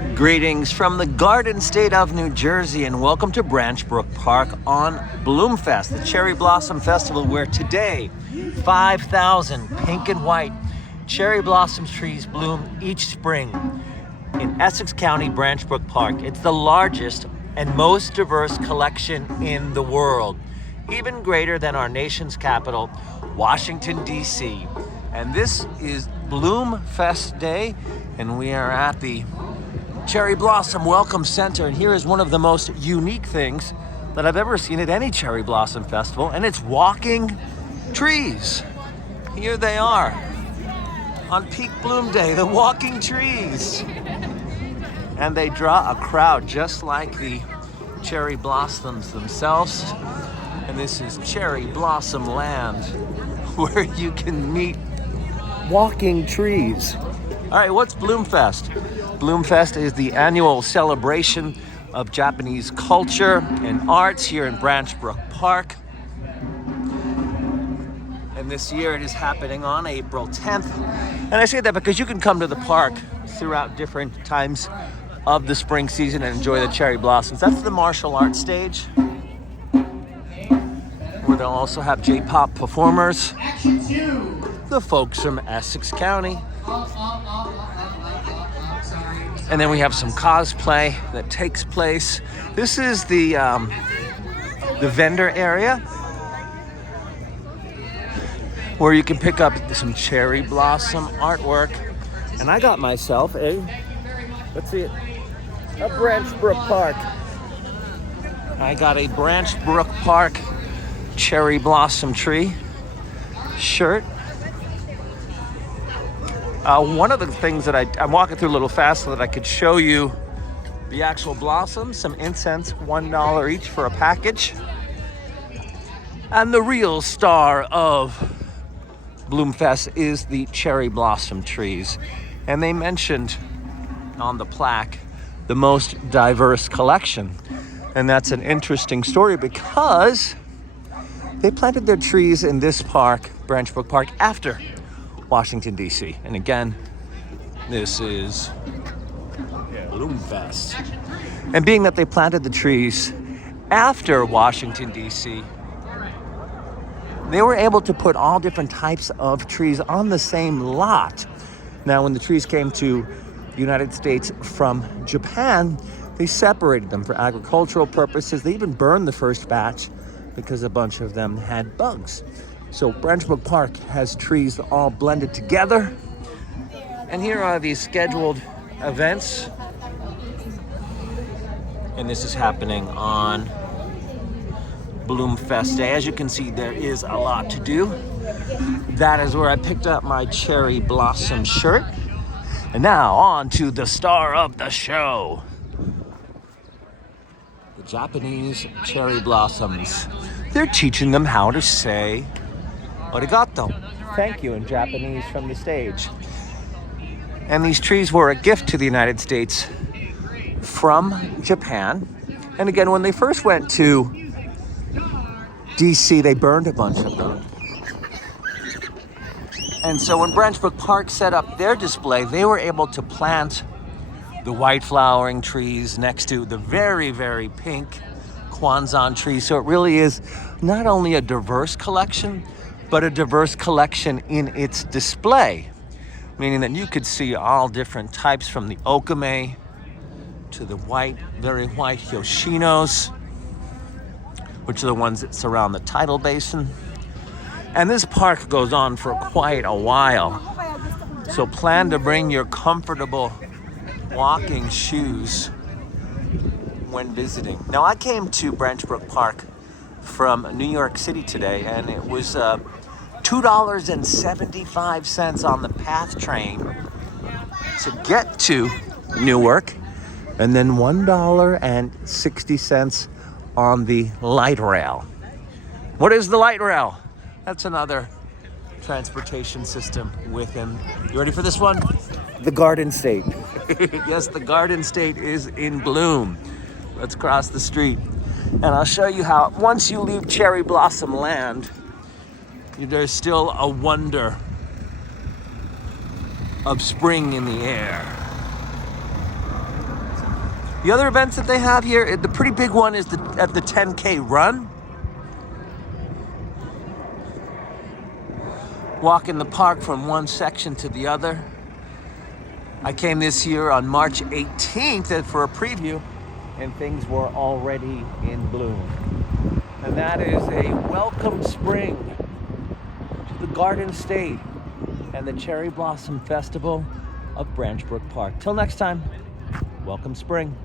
Greetings from the Garden State of New Jersey and welcome to Branch Brook Park on Bloomfest, the Cherry Blossom Festival, where today 5,000 pink and white cherry blossom trees bloom each spring in Essex County, Branch Brook Park. It's the largest and most diverse collection in the world, even greater than our nation's capital, Washington, D.C. And this is Bloomfest Day, and we are at the Cherry Blossom Welcome Center, and here is one of the most unique things that I've ever seen at any Cherry Blossom Festival, and it's walking trees. Here they are on peak bloom day, the walking trees. And they draw a crowd just like the cherry blossoms themselves. And this is Cherryblossomland, where you can meet walking trees. All right, what's Bloomfest? Bloomfest is the annual celebration of Japanese culture and arts here in Branch Brook Park. And this year it is happening on April 10th. And I say that because you can come to the park throughout different times of the spring season and enjoy the cherry blossoms. That's the martial arts stage, where they'll also have J-pop performers, the folks from Essex County. And then we have some cosplay that takes place. This is the vendor area, where you can pick up some cherry blossom artwork. And I got myself a Branch Brook Park. I got a Branch Brook Park cherry blossom tree shirt. One of the things that I'm walking through a little fast so that I could show you the actual blossoms, some incense, $1 each for a package. And the real star of Bloomfest is the cherry blossom trees. And they mentioned on the plaque the most diverse collection. And that's an interesting story because they planted their trees in this park, Branch Brook Park, after Washington, D.C. And again, this is Bloomfest. And being that they planted the trees after Washington, D.C., they were able to put all different types of trees on the same lot. Now, when the trees came to the United States from Japan, they separated them for agricultural purposes. They even burned the first batch because a bunch of them had bugs. So Branch Brook Park has trees all blended together. And here are these scheduled events. And this is happening on Bloomfest Day. As you can see, there is a lot to do. That is where I picked up my cherry blossom shirt. And now on to the star of the show, the Japanese cherry blossoms. They're teaching them how to say arigato, thank you, in Japanese from the stage. And these trees were a gift to the United States from Japan. And again, when they first went to DC, they burned a bunch of them. And so when Branch Brook Park set up their display, they were able to plant the white flowering trees next to the very, very pink Kwanzaa trees. So it really is not only a diverse collection, but a diverse collection in its display, meaning that you could see all different types, from the okame to the white, very white Yoshinos, which are the ones that surround the tidal basin. And this park goes on for quite a while. So plan to bring your comfortable walking shoes when visiting. Now, I came to Branch Brook Park from New York City today, and it was $2.75 on the PATH train to get to Newark, and then $1.60 on the light rail. What is the light rail? That's another transportation system within. You ready for this one? The Garden State. Yes, the Garden State is in bloom. Let's cross the street. And I'll show you how, once you leave Cherryblossomland, there's still a wonder of spring in the air. The other events that they have here, the pretty big one is at the 10K run. Walk in the park from one section to the other. I came this year on March 18th for a preview, and things were already in bloom. And that is a welcome spring to the Garden State and the Cherry Blossom Festival of Branch Brook Park. Till next time, welcome spring.